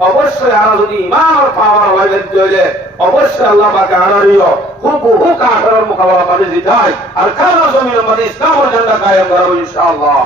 অবশ্যই আর যদি ইমান আর পাওয়ার হইলে অবশ্যই আল্লাহ পাকে আনারিও খুব বহু কাফেরের মোকাবেলা করে জিতাই আর কালো জমিনের মধ্যে ইসলামের ঝান্ডা কায়েম করা হবে ইনশাআল্লাহ।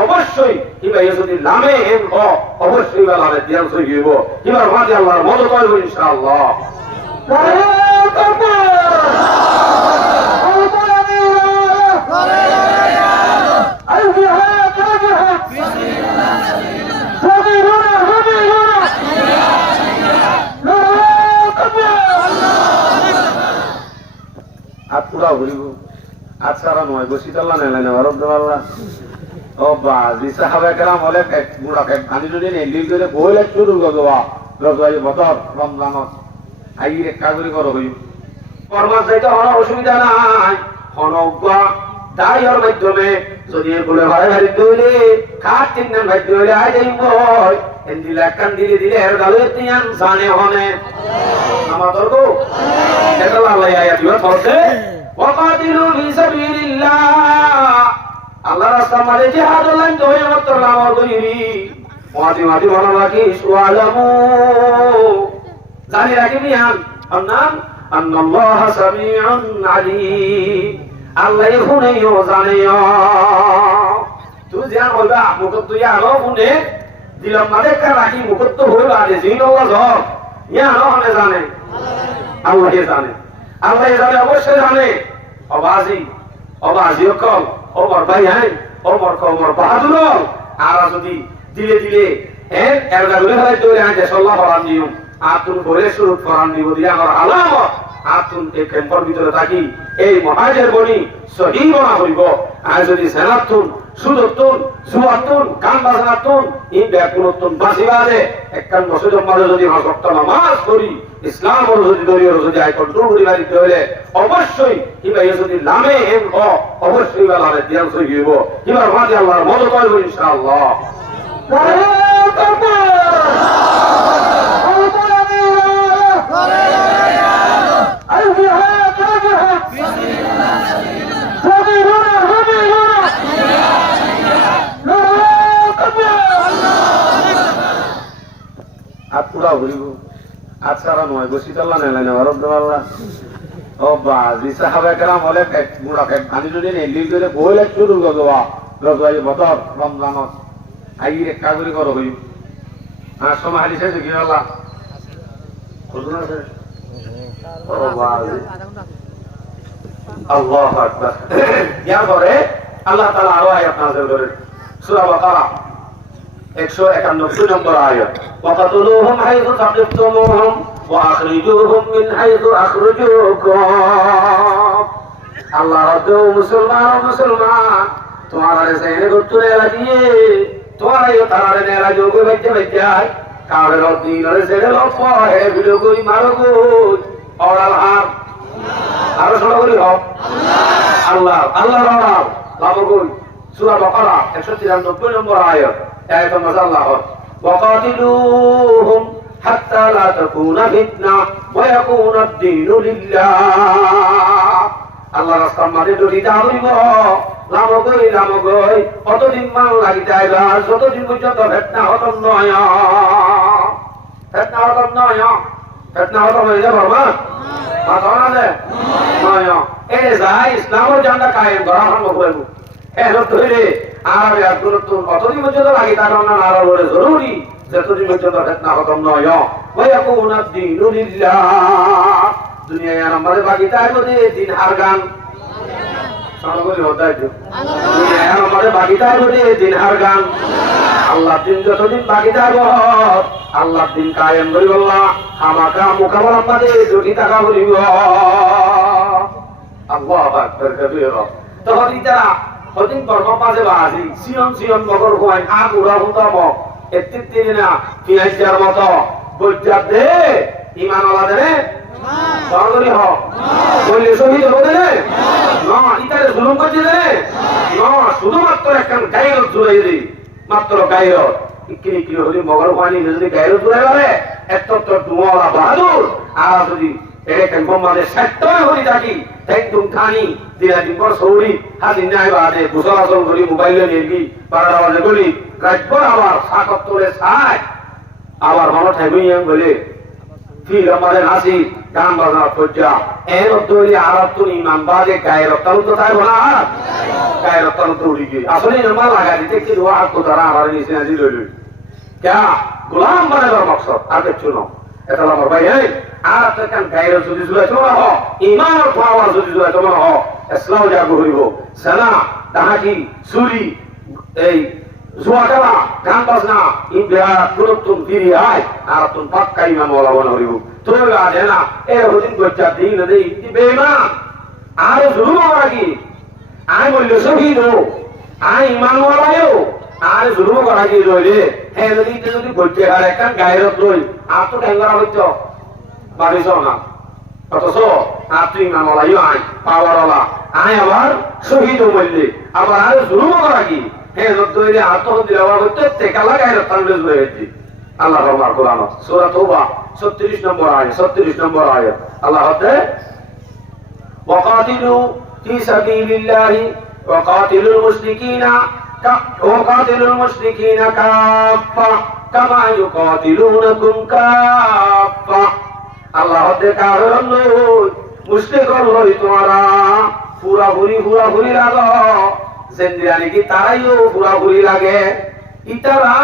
অবশ্যই কিবা যদি নামে অবশ্যই লাভের ধ্যান সইব কিবার মাঝে আল্লাহর মদত করবো ইনশাআল্লাহ। আর পুরা ঘুরিব আর সারা নয় বসি চাল্লা নেলাই না ভারত দেওয়াল্লা ও বাজি সাহাবে কেরাম হলে বুড়া আমি যদি নেলি করে বইলে শুরু করবা রজবাই বতর রমজানত আই একটা করে করো হই কর্মাস যাইতে হওয়ার অসুবিধা নাই হনজ্ঞা দায়ের মাধ্যমে যদি বলে ভাই ভাই দইলে কাট তিন নাম ভাই দইলে আই যাইব এন্দিলা কান দিলে দিলে এর গালে তিন জানে হনে আমাদের গো এটা আল্লাহ আয়াত বলতে ওয়াকাতিলু ফি সাবিলিল্লাহ আল্লাহ রাস্তায় মাঝে জিহাদ লাইন তো হয়ে মত নামাজ করিবি মাটি মাটি ভালো রাখি সুআলামু জানি রাখিবি আন্নান আন্নাল্লাহ সামিউন আলীম আল্লাহ শুনেও জানেও তুই জান বলবা মুখ তুই আলো শুনে দিলাম মাঝে কা রাখি মুখ তো হইবা যে জিন আল্লাহ ধর ইয়া হনে জানে আল্লাহ জানে আল্লাহ জানে অবশ্যই জানে অবাজি কল ওমর ভাই হ্যাঁ ওমর বাহাদুর আর যদি দিলে দিলে হ্যাঁ এরগা ধরে ফেলাই তৈরি আনছে সল্লাহ ফরান দিও আর তুমি বলে শুরু ফরান দিব দিয়ে আমার আলামত আর তুমি এই ক্যাম্পের ভিতরে থাকি এই মহাজের বনি সহি বনা হইব আর যদি সেনাতুন সুদতুন সুয়াতুন কান বাজনাতুন এই ব্যাকুলতুন বাসিবারে একখান বছর মাঝে যদি আমার সপ্ত নামাজ করি ইসলাম ওর যদি দলীয় যদি আই কন্ট্রোল করি বাড়িতে হইলে অবশ্যই কিবা যদি নামে এম হ অবশ্যই বা লাভের ধ্যান সইব কিবা মাঝে আল্লাহর মদত করবো ইনশাআল্লাহ। আর পুরা ঘুরিব আর সারা নয় বসি চাল্লা নেলাই না ভারত দেওয়াল্লা ও বাজি সাহাবে কেরাম হলে বুড়া আমি যদি নেলি করে বইলে শুরু করবা রজবাই বতর রমজানত আই একটা করে করো হই আর সময় হালি শেষ কি আল্লাহ আল্লাহু আকবার ইয়ার পরে আল্লাহ তাআলা আরো আয়াত নাযিল করেন সূরা বাকারা 191 নম্বর আয়াত ওয়াকাতুলুহুম হাইযু তাকিফতুমুহুম ওয়া আখরিজুহুম মিন হাইযু আখরাজুকুম আল্লাহ রাব্বু মুসলমান তোমারা সেনে গুতুরে লাগিয়ে তোমারা এই তারারে নেলা যোগে বাইতে বাইতে কারের দিনরে সেনে লপ হে ভিডিও কই মারো কই ওরাল আর শোনা করি আল্লাহ আল্লাহ রাব লাভ কই সূরা বাকারা 193 নম্বর আয়াত আয়াত মাশাআল্লাহ ওয়াকাতিলুহুম হাত্তা লা তাকুনা ফিতনা ওয়া ইয়াকুনা আদ-দীনু লিল্লাহ আল্লাহ রাস্তার মাঝে যদি দাঁড়িব লাভ কই কতদিন মান লাগিতে আইবা যতদিন পর্যন্ত ফিতনা খতম নয় ফিতনা খতম হয়ে যাবে বাবা মাথা না নয় এই যাই ইসলামের ঝান্ডা কায়েম করা আরম্ভ করব এর ধরে আর আব্দুল্লাহ কতদিন পর্যন্ত লাগে তার না আর বলে জরুরি যতদিন পর্যন্ত ফিতনা খতম নয় ওয়া ইয়াকুনা আদ-দীনু লিল্লাহ দুনিয়ায় আমাদের বাকি তাই বলে দিন হার গান সনগরি হদায় তো দুনিয়ায় আমাদের বাকি তাই বলে দিন হার গান আল্লাহ দিন যতদিন বাকি থাকব আল্লাহ দিন কায়েম করিব আল্লাহ আমাকে মোকাবেলা আমাদের দুটি টাকা করিব আল্লাহু আকবার কবিরা তখন ইতারা হদিন কর্ম পাশে বাজি সিয়ন সিয়ন মগর হয় আগ উড়া হুতাম এত্তির না পিঁয়াজের মতো বজ্জাত দে ইমান আলা দেনে সরকারি হ বললে শহীদ হবো দেনে না ইতারে জুলুম করছে দেনে না শুধুমাত্র একখান গায়ের জুড়াই দিই মাত্র গায়ের কিনি কিলো হলি মগর পানি যদি গায়ের জুড়াই পারে এত ডুমলা বাহাদুর আর যদি এখান বোমাদের সেক্টরে হলি থাকি একদম খানি দিন পর সৌরি হাজির নাই বাদে গোসল আসল করি মোবাইলে নিবি বারোটা বাজে করি রাতভর আবার শাকত তোলে ছাই আবার মনে ঠাকুই বলে ফির আমাদের হাসি গান বাজনা পর্যা এর তৈরি আর তুমি ইমান বাজে গায়ের রক্তালু তো তাই বলা গায়ের রক্তালু তো উড়ি গিয়ে আসলে নর্মাল লাগা দিতে কি দোয়া হাত তো তারা আমার নিচে আজি লই লই क्या गुलाम बनाবার মকসদ আর কিছু না এটা আমার ভাই এই আর তখন গায়ের যদি জুড়ে তোমরা হ ঈমান আর পাওয়ার যদি জুড়ে তোমরা হ ইসলাম জাগো হইব সানা ডাহাতি চুরি এই জুয়া খেলা গান বাজনা ইন্ডিয়া গুরুত্বম ফিরি আয় আর তুমি পাক্কা ইমান ওয়ালা বনা হইব তোর গায়ে না এর হদিন গোচ্চা দিন দেই বেঈমান আর জুলুম করা কি আই বললে শহীদ হো আই ইমান ওয়ালায়ও আর জুলুম করা কি রইলে হে যদি গোচ্চে আর একখান গায়ের লই আর তো ঠেঙ্গরা হইছ বাড়িছ না অথচ আর তুই ইমান ওয়ালাইও আই পাওয়ার ওয়ালা আই আবার শহীদ বললে আবার আর জুলুম করা কি হে যতইরে আত্মহত্যা দেওয়া হইতো টেকা লাগাই রাখতাম হয়েছি আল্লাহ ফরমান কোরআন সূরা তওবা 36 নম্বর আয়াত 36 নম্বর আয়াত আল্লাহ হতে ওয়াকাতিলু ফি সাবিলিল্লাহি ওয়াকাতিলুল মুশরিকিনা কাফা কামা ইউকাতিলুনাকুম কাফা আল্লাহ হতে কারণ মুশরিকর লই তোমরা পুরাপুরি লাগো জেন্দিরানি কি তারাইও পুরাপুরি লাগে ইতারা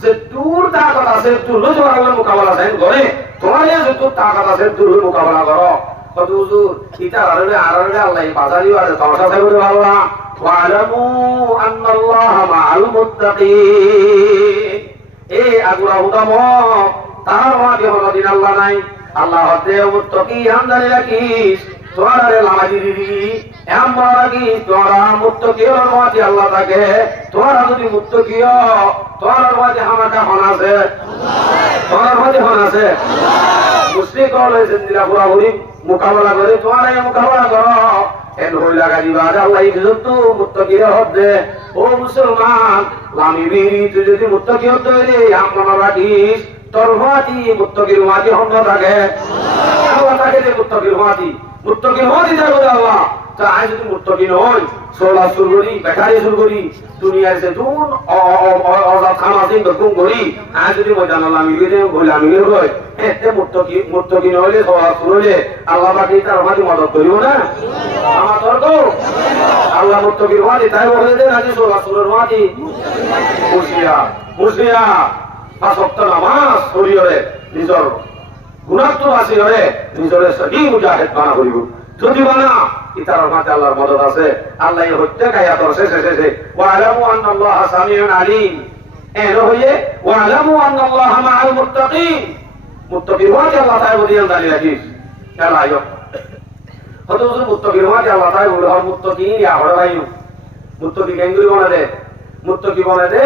যে দূর তাকাত আছে দূর জোরালে মোকাবেলা দেন করে তোমার যে দূর তাকাত আছে দূর মোকাবেলা করো কত হুজুর ইতারা আরলে আল্লাহ বাজারি আর তামাশা করে আল্লাহ ওয়ালামু আন্নাল্লাহা মাআল মুত্তাকিন এই আগুরা হুদাম তার মাঝে হলো দিন আল্লাহ নাই আল্লাহ হতে মুত্তাকি আমদানি রাখিস তোরারে লামাজি দিদি এমন লাগি তোরা মুত্তাকির মাঝে আল্লাহ থাকে তোরা যদি মুত্তাকিয় তোরার মাঝে হামাকা হনাছে তোরার মাঝে হনাছে মুশরিক হইছে দিলা পুরাপুরি মোকাবেলা করে তোরাই মোকাবেলা করো এন হই লাগা দিবা আল্লাহ ইজ্জত মুত্তাকির হদে ও মুসলমান লামি বিরি তুই যদি মুত্তাকি হতে হইলে আমন রাখিস তোর মাঝে মুত্তাকির মাঝে হন্দ থাকে আল্লাহ থাকে যে মুত্তাকির মাঝে মুত্তাকিন হতে যাবে আল্লাহ তা আজ যদি মুত্তাকিন হই সোলা শুরু করি বেকারি শুরু করি দুনিয়ার যে দুন অজাত খামাসিন দকুম করি আজ যদি মজা না লামিলে গোলামিলে হই এতে মুত্তাকিন হইলে সোলা শুরু হইলে আল্লাহ বাকি তার মাঝে মদত করিব না আমার তর্ক আল্লাহ মুত্তাকিন হইলে তাই বলে দেন আজ সোলা শুরুর মাঝে মুসিয়া পাঁচ ওয়াক্ত নামাজ পড়িরে নিজর গুণাত্ম বাসী হয়ে নিজরে সহি মুজাহিদ বানা করিব যদি বানা ইতার মাঝে আল্লাহর মদত আছে আল্লাহ হত্যা গায়া তোর শেষে ওয়ালামু আন্নাল্লাহা সামিউন আলিম এর হইয়ে ওয়ালামু আন্নাল্লাহা মাআল মুত্তাকিন মুত্তাকিন ওয়াজি আল্লাহ তাআলা বলিয়ান দালি রাখিস খেলা আইও কত বছর মুত্তাকিন ওয়াজি আল্লাহ তাআলা বলে হর মুত্তাকিন ইয়া হড় ভাইও মুত্তাকি গেঙ্গুরি বনে দে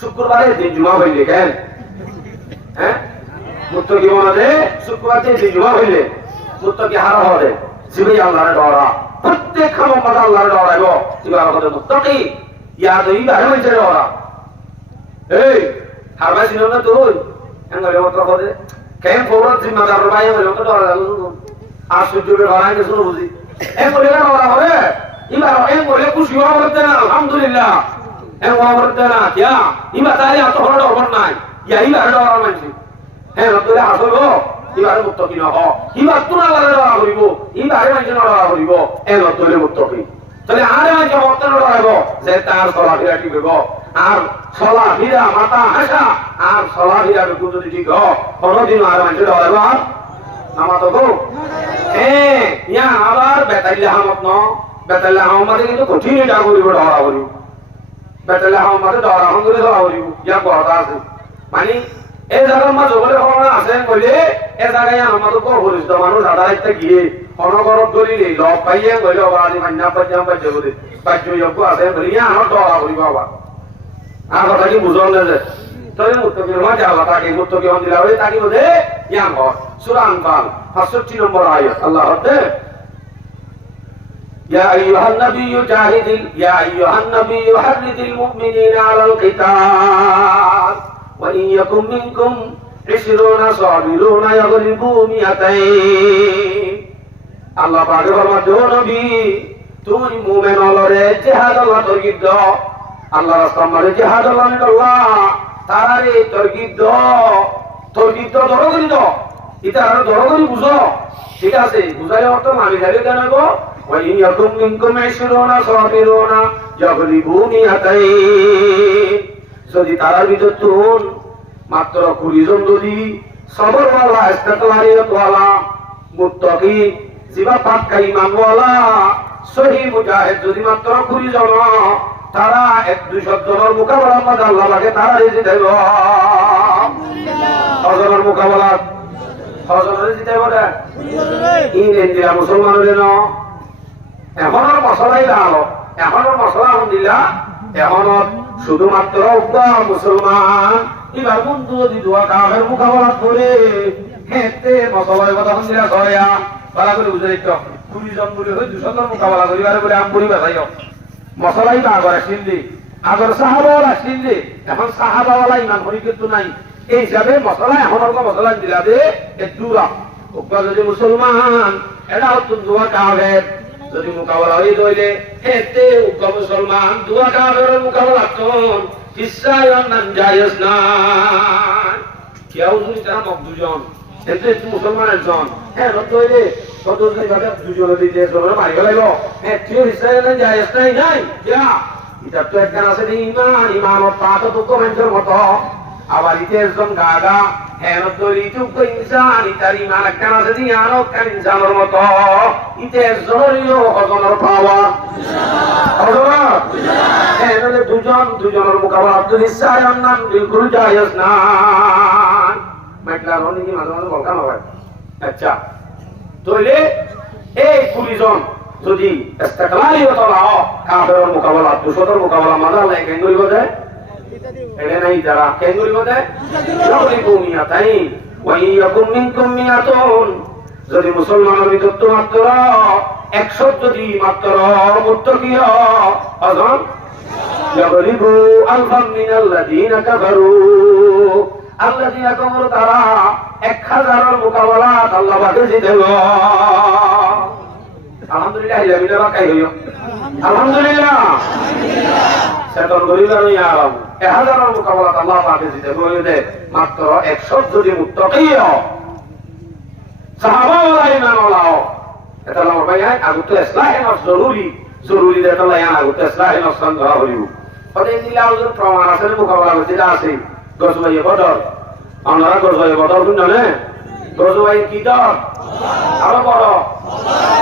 শুক্রবারে দিন জুমা হইলে কেন হ্যাঁ মুত্তাকি বনে শুক্রবার দিন জুমা হইলে মুত্তাকি হারা হবে জিবি আল্লাহর ডরা প্রত্যেক খামো মাথা আল্লাহর ডরাইব ইবার কথা মুত্তাকি ইয়া দই বারে হইছে ডরা এই হারবা চিনো না তুই এঙ্গলে মত করে কেন ফৌরত জিম্মাদার ভাই হলো তো ডরা আর সূর্যের ডরাই গেছ বুঝি এঙ্গলে ডরা হবে ইবার এঙ্গলে খুশি হওয়ার দেন আলহামদুলিল্লাহ এঙ্গলে দেন কিয়া ইবা তাই এত বড় ডর নাই ইয়া ইবার ডরা মানছি হ্যাঁ তোরে আসলো ইবারে মুত্তাকি না হ ইবার তুনা লাগে ডরা করিব ইবারে মানছি না ডরা করিব এ তোরে মুত্তাকি তাহলে আরে মানছি মত না ডরাইব যে তার সলাফিরা ঠিক হইব আর সলাফিরা মাথা হাসা আর সলাফিরা কোন যদি ঠিক হ কোনদিন আর মানছি ডরাইব আর নামা তো গো ইয়া আবার বেতাইলে হামত ন বেতাইলে হামত কিন্তু কঠিন এটা করিব ডরা করিব বেতাইলে হামত ডরা হঙ্গরে ডরা করিব ইয়া কথা আছে মানে এই জায়গার মাঝে বলে খবর আছে বলে এই জায়গায় আমাদের কো পরিচিত মানুষ আদায়তে গিয়ে অনগরত গলিলে লব পাইয়ে গইল বাড়ি মান্না পাজ্জাম পাজ্জে বলে পাজ্জু যোগ্য আছে বলে ইয়া আমার ডরা করিব বাবা আর কথা কি বুঝল না যে তবে মুত্তাকির মাঝে আল্লাহ তাকে মুত্তাকি হন দিলা হয়ে তাকে বলে ইয়াম হয় সূরা আনফাল 65 নম্বর আয়াত আল্লাহ হতে يا أيها النبي حرض المؤمنين على القتال وإن يكن منكم 20 صابرون يغلبوا 200 আল্লাহ পাক ফরমাতে ও নবী তুমি মুমিন হলরে জিহাদ আল্লাহ তরগিব দাও আল্লাহ রাস্তায় মারে জিহাদ আল্লাহ আল্লাহ তারারে তরগিব দাও দরগরি দাও এটা আর দরগরি বুঝো ঠিক আছে বুঝাই অর্থ মানি যাবে কেন গো وإن يكن منكم 20 صابرون يغلبوا 200 যদি তারার ভিতর তুন মাত্র 20 জন যদি সবরওয়ালা ইস্তেকলারিয়তওয়ালা মুত্তাকি জিবা পাক্কা ঈমানওয়ালা সহি মুজাহিদ যদি মাত্র 20 জন তারা 1-200 জনের মোকাবেলা মধ্যে আল্লাহ লাগে তারা জিতে দেব হজরের মোকাবেলা হজরের জিতে বলে ইন্ডিয়া মুসলমান হলে না এখনের মশলাই আলো এখনের মশলা আলহামদুলিল্লাহ এখনত শুধুমাত্র মুসলমান এবার বন্ধু যদি দোয়া কামের মোকাবেলা করে হেঁটে মশলায় কথা আলহামদুলিল্লাহ কয়া ভালো করে বুঝে দিত 20 জন বলে হয়ে 200 জন মোকাবেলা করিবার বলে আম পরি বাজাই মশলাই বা আগর আসিলি আগর সাহাবাওয়ালা আসিলি এখন সাহাবাওয়ালা ইমান হরি কিন্তু নাই এই হিসাবে মশলা এখনের মশলা দিলা দে একটু যদি মুসলমান এটা হতো দোয়া কামের যদি মোকাবেলা হয়ে রইলে হেতে উগ্র মুসলমান দুয়া কাবের মোকাবেলা কোন ইসরায়েল নাম জায়েজ না কেউ যদি তারা দুজন এতে মুসলমান একজন হ্যাঁ রইলে কত ভাবে দুজনে দিতে জনের মারি গেল হ্যাঁ কেউ ইসরায়েল নাম জায়েজ নাই যা এটা তো একটা আছে ইমান পাঁচ তো কমেন্টের মতো আবার ইতে একজন গাগা হ্যাঁ তৈরি চুপ ইনসান ইতার ইমান একটা আছে দিয়ানো কেন ইনসানের মতো ইতে একজনেরও অজনের পাওয়া হ্যাঁ দুজনের মোকাবেলা আব্দুল ইসরায়েল নাম বিলকুল জায়েজ না মেটলার হলে কি মাঝে মাঝে বলকান হয় আচ্ছা তাহলে এই 20 জন যদি ইস্তেকলারিয়তওয়ালা কাফেরের মোকাবেলা 200 মোকাবেলা মাঝে আল্লাহ কেন করিব যায় এটা নাই যারা কেন করিব যায় যদি মুসলমানের ভিতর মাত্র 100 যদি মাত্র মুত্তাকিয়া আযান ইয়াগলিবু আলফাম মিনাল্লাযীনা কাফারু আল্লাযীনা কাফারু তারা 1000 মোকাবেলা আল্লাহ পাকে জিতেল আলহামদুলিল্লাহ ইলামিনা কাই হইও আলহামদুলিল্লাহ সেতন গরিলার ইয়ারাম 1000 মোকাবেলা আল্লাহ পাকে জিতে বলে মাত্র 100 যদি মুত্তাকিয়া সাহাবাওয়ালা ঈমানওয়ালা এটা হলো ভাই আগুতে ইসলাহে নফস জরুরি এটা হলো আগুতে ইসলাহে নফস ধরা হইব পরে দিলা ওর প্রমাণ আছে মোকাবেলা করতে আছে গজওয়ায়ে বদর আমরা গজওয়ায়ে বদর কোন জানে গজওয়ায়ে কি দর আরো বড়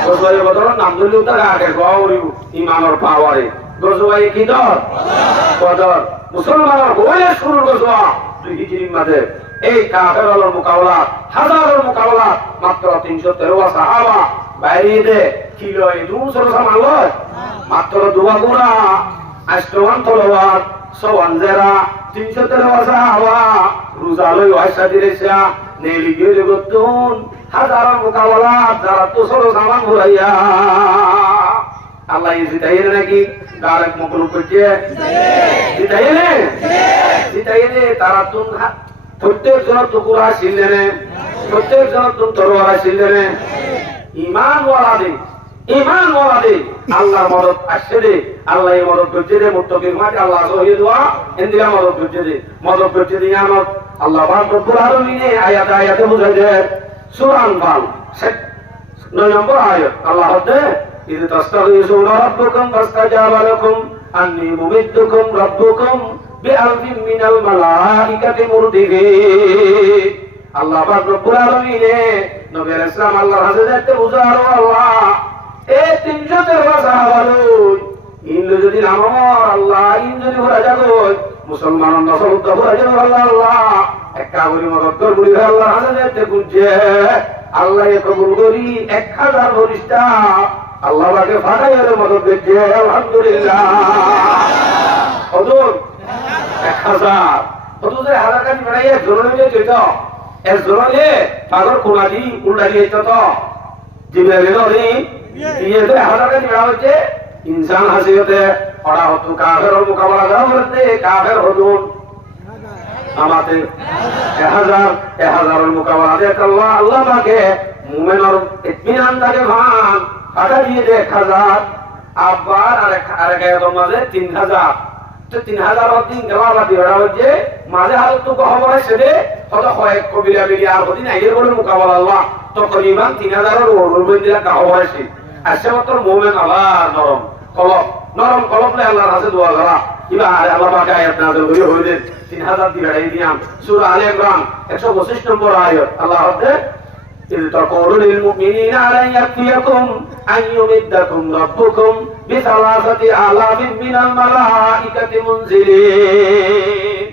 গজওয়ায়ে বদরের নাম দিলেও তার আগে গৌরিব ঈমানের পাওয়ারে গজওয়ায়ে কি দর বদর মুসলমানের হয়ে শুরু গজওয়া 2 হিজরির মাঝে এই কাফেরদের মোকাবেলা হাজারের মোকাবেলা মাত্র 313 সাহাবা বাইরে দে কিলো 200 সামান লয় মাত্র দুয়া গুণা আষ্টমান তলোয়ার সওয়ানজেরা 313 সাহাবা রুজালই ওয়াইসা দিরেছা নেলি গিয়ে জগতুন হাজারের মোকাবেলা যারা 200 সামান ঘুরাইয়া আল্লাহ জিতাইলে নাকি ডাইরেক্ট মকরুম করছে জিতাইলে তারা তুন প্রত্যেক জনের টুকুরা ছিলেন প্রত্যেক জনের তুন তরোয়ার ছিলেন ঈমানওয়ালা দে আল্লাহর মদদ আসছে দে আল্লাহ এই মদদ করছে দে মুত্তাকির মাঝে আল্লাহ সহিয়ে দেওয়া এন্দিরা মদদ করছে দে ইয়ামত আল্লাহ পাক রব্বুল আলামিন আয়াতে বুঝাই দে সূরা আনফাল 9 নম্বর আয়াত আল্লাহ হতে إذ تستغيثون ربكم فاستجاب لكم أني ممدكم ربكم بألف من الملائكة مردفين الله পাক রব্বুল আলামিন নবী আলাইহিস সালাম আল্লাহর হাতে যাইতে বুঝারো আল্লাহ এই 313 সাহাবা লই ইন যদি নামর আল্লাহ ইন যদি হরা যাগো মুসলমান নসল তো হরা যাগো আল্লাহ একটা করি মদত করি আল্লাহর হাতে যাইতে বুঝে আল্লাহ কবুল করি 1000 ফেরেশতা আল্লাহ পাকে ফাটাইয়ের মদত দিচ্ছে আলহামদুলিল্লাহ হুজুর 1000 অথচ হাজার কাজ বেড়াই একজন হইলে চৈত একজন হইলে পাগর কোনাদি উল্টাই হইত তো জিব্রাইল নরি দিয়ে তো হাজার কাজ বেড়া হচ্ছে ইনসান হাসিয়তে পড়া হতো কাফেরের মোকাবেলা করা হতে কাফের হতুন আমাতে 1000 মোকাবেলা দেখ আল্লাহ আল্লাহ পাকে মুমিনের ইতমিনান থাকে ভান কাটা দিয়ে 1000 আবার আরেক আয়াতের মাঝে 3000 তো 3000 দিন দেওয়ার বাদ দিয়ে হচ্ছে মাঝে হাল তো খবর আছে রে কত কয়েক কবিরা মিলি আর দিন আইয়ের বলে মোকাবেলা আল্লাহ তো করিমান 3000 এর ওর দিলা খবর আছে আসে মাত্র মুমিন আবার নরম কলব লে আল্লাহর কাছে দোয়া করা ইবা আল্লাহ পাকে আয়াত নাযিল করে হইছে 3000 দিয়ে বাড়াই দিলাম সূরা আলে ইমরান 125 নম্বর আয়াত আল্লাহ হতে إذ تقول للمؤمنين ألن يكفيكم أن يمدكم ربكم ب3,000 من الملائكة منزلين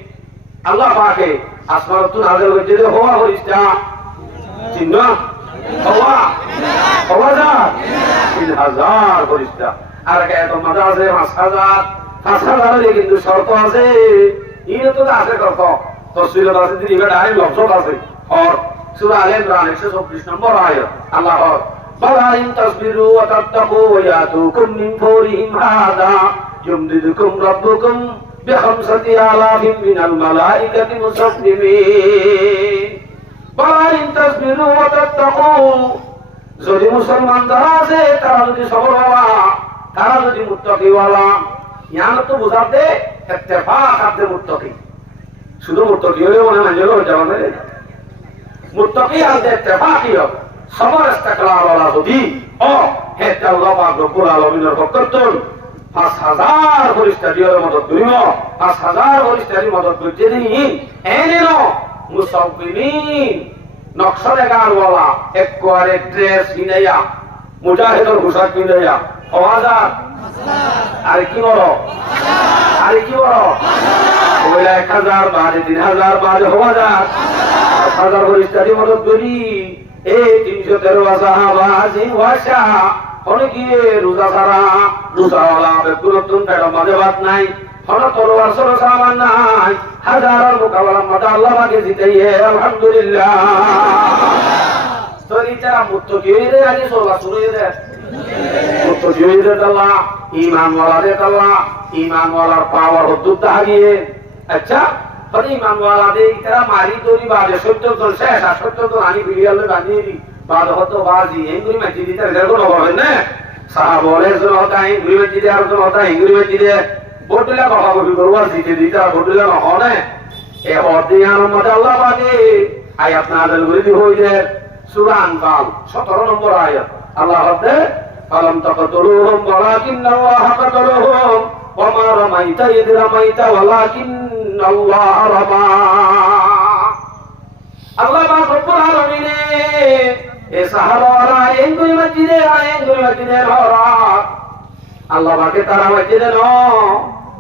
الله পাকে আসমান তো নাযিল হয়েছে হওয়া ফেরেশতা চিহ্ন হওয়া যা 3000 ফেরেশতা আর কে তো মাঝে আছে 5000 এর কিন্তু শর্ত আছে এটা তো আছে কত তফসিলত আছে দিবে ডাইরেক্ট লফজ আছে আর সূরা আলে ইমরান 124 নম্বর আয়াত আল্লাহ বালা ইন তাসবিরু ওয়া তাত্তাকু ওয়া ইয়াতুকুম মিন ফাওরিহিম হাদা ইউমদিদুকুম রাব্বুকুম বি5,000 মিনাল মালাইকাতি মুসাফফিমিন বালা ইন তাসবিরু ওয়া তাত্তাকু যদি মুসলমান যারা আছে তারা যদি সবর হওয়া তারা যদি মুত্তাকি ওয়ালা ইয়ানা তো বুঝাতে ইত্তেফাক আপনি মুত্তাকি শুধু মুত্তাকি হলে মনে হয় যেন যাবে মুত্তাকি আর ইত্তেফাকি সবার ইস্তিকলাল ওয়ালা যদি ও হে আল্লাহ পাক রব্বুল আলামিনের পক্ষতন 5000 ফেরেশতা দিয়ে মদদ করিব 5000 ফেরেশতার মদদ করতে দিই এনেনো মুসাফফিমিন নকশা গান ওয়ালা একবারে ড্রেস কিনাইয়া মুজাহিদের পোশাক কিনাইয়া আওয়াজার আর কি বড় ওইলা 1000 বাদে 3000 বাদে 1000 ফেরেশতার মদদ করি এই 313 সাহাবা আজিম ওয়াসা অনেকে রোজা ছাড়া রোজাওয়ালা ব্যক্তিগতন পেট মাঝে ভাত নাই হন তলোয়ার সর সামান নাই হাজার মোকাবেলা মাঝে আল্লাহ মাকে জিতাইয়ে আলহামদুলিল্লাহ তো ইতারা মুত্তাকি হইলে আগে সলা শুরু হইলে মুত্তাকি হইলে আল্লাহ ঈমান ওয়ালার পাওয়ার হদ্দুত হারিয়ে আচ্ছা হরি ঈমান ওয়ালা দে ইতারা মারি দড়ি বাজে 70 জন শেষ 70 জন আনি বিলিয়ালে বানিয়ে দি বাদ হতো বাজি এগুলি মাটি দিতে রেকর্ড হবে না সাহাবলে জন হতা এগুলি মাটি দে আর জন হতা এগুলি মাটি দে বটলা কথা কবি করবার দিতে দিতে আর বটলা না হয় এ হদিয়ার মধ্যে আল্লাহ পাকে আয়াত নাযিল করে দি হইছে সূরা আনফাল 17 নম্বর আয়াত আল্লাহ হতে আলম তাকতুলুহুম ওয়ালাকিন্নাল্লাহা কাতালুহুম ওয়া মা রামাইতা ইয রামাইতা ওয়ালাকিন্নাল্লাহ রামা আল্লাহ পাক রব্বুল আলামিন এ সাহাবারা এঙ্গুই মসজিদে হরাত আল্লাহ পাকে তারা মসজিদে ন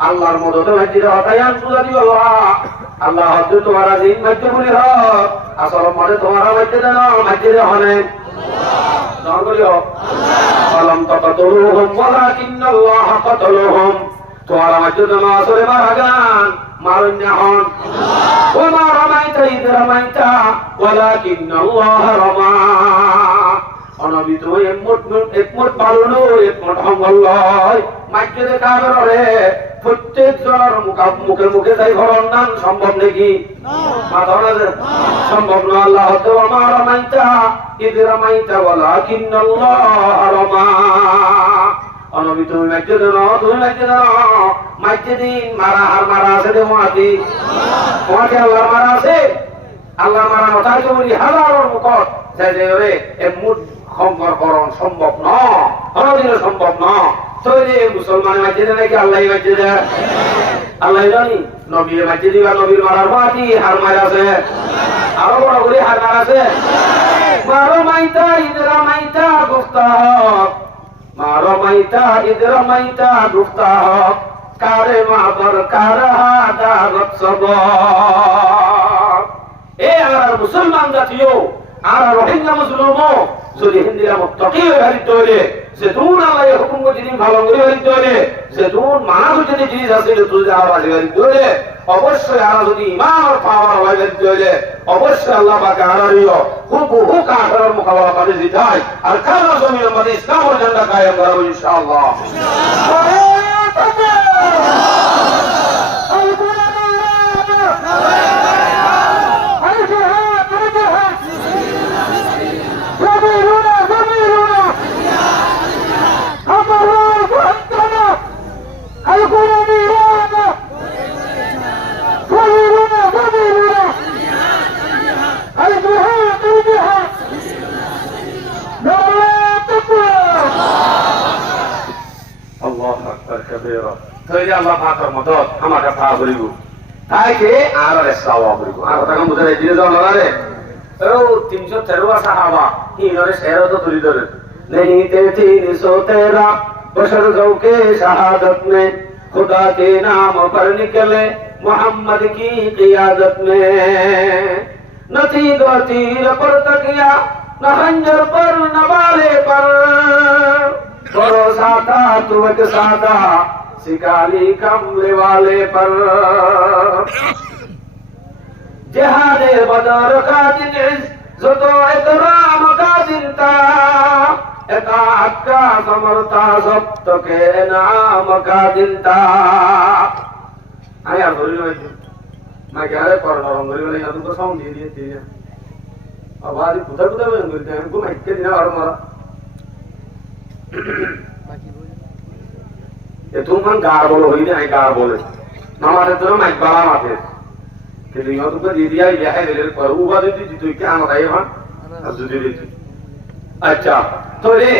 আল্লাহর মদতে মসজিদে হতায়ান সুজা দিও আল্লাহ হযরত তোমারা জিন মসজিদে বলি হ আসল মদে তোমারা মসজিদে ন মসজিদে হনে নাম বলিও আলম তাকতুলুহুম ওয়ালাকিন্নাল্লাহ কাতালুহুম তোমারা মসজিদে ন আসলে মারাগান মারুন না হন ওয়া মা রামাইতা ইয রামাইতা ওয়ালাকিন্নাল্লাহ রামা অনবী তো একমত পালনো একমত হংগল্লয় মসজিদে কাবেরে প্রত্যেক জনের মুখে যাই ঘরর নাম সম্ভব নাকি সম্ভব না আল্লাহ তো আমার রামাইতা ইয রামাইতা ওয়ালাকিন্নাল্লাহ রামা অনবী তুমি মসজিদে মসজিদে মারা আর মারা আছে দে মাটি আল্লাহ মারা আছে আল্লাহ মারা নতাই তো বলি হাজারের মুখত যে রে এ মুড সংকরকরণ সম্ভব না কোনদিনও সম্ভব না তো এই মুসলমান মসজিদে নাকি আল্লাহ মসজিদে আল্লাহ জানি নবীর মসজিদে বা নবীর মারার মাটি হার মারা আছে আরো বড় করে হার মারা আছে মারো মাইতা ইয রামাইতা গুফতাহ মা রামাইতা ইয রামাইতা গুফতাহ কারে মাবর কারহা দারত সবর এ আর মুসলমান জাতীয় আর রোহিঙ্গা মুসলমান যদি হিন্দিরা মুত্তাকি হয়ে হারিতে হলে সে তুন আল্লাহ হুকুম করে যিনি ভালো করে হারিতে হলে সে তুন মানা যদি জিনিস আছে যদি আবার হারিতে হলে অবশ্যই আর যদি ইমান আর পাওয়ার হয় হারিতে হলে অবশ্যই আল্লাহ পাকে হারারিও হুবহু কাফেরের মোকাবেলা করে জিতায় আর কারো জমিনের মধ্যে ইসলামের ঝান্ডা কায়েম করব ইনশাআল্লাহ। আল্লাহ পাকের মদত আমাকে পা করিব তাই কে আর সাওয়া করিব আর কথা বুঝা যায় জিনিস আল্লাহরে ও 313 সাহাবা ইনরে শেরো তো তুলি ধরে नहीं थे 313 बशर गौ के शहादत में खुदा के नाम पर निकले मोहम्मद की क़ियादत में न थी दो तीर पर तकिया न खंजर पर न बाले पर भरोसा था तुमक सादा शिकारी कमरे वाले पर जिहादे बदर का दिन जो तो इकराम का दिन था इताअत का समरता सब्त के नाम का दिन था आया बोली मैं क्या रे पर रंगरी वाले ना तुमको साउंड दिए थी अब आज कुछ में मिलते हैं हमको मैं के दिन और मारा ये तुम हम गार बोलो ही नहीं गार बोले हमारे तो मैं बड़ा माथे कि दुनिया तुमको दे दिया यह है ले पर वो बात दी तो क्या ना रहे वहां अब जो दे दी अच्छा तो रे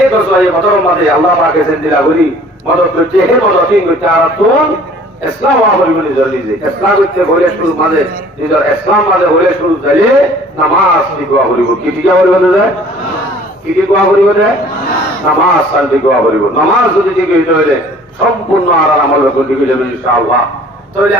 एक बसवाई बतौर माथे अल्लाह पाक से दिला बोली मदद तो जे है मदद तीन चार तुम इस्लाम वाली बोली जल्दी से इस्लाम के बोले शुरू माथे इधर इस्लाम माथे बोले शुरू चले नमाज की दुआ बोली की क्या बोली बंद है কি কি দোয়া করিব রে নামাজ শান্তি দোয়া করিব নামাজ যদি ঠিক হইতে হইলে সম্পূর্ণ আর আমল করতে গেলে ইনশাআল্লাহ তাহলে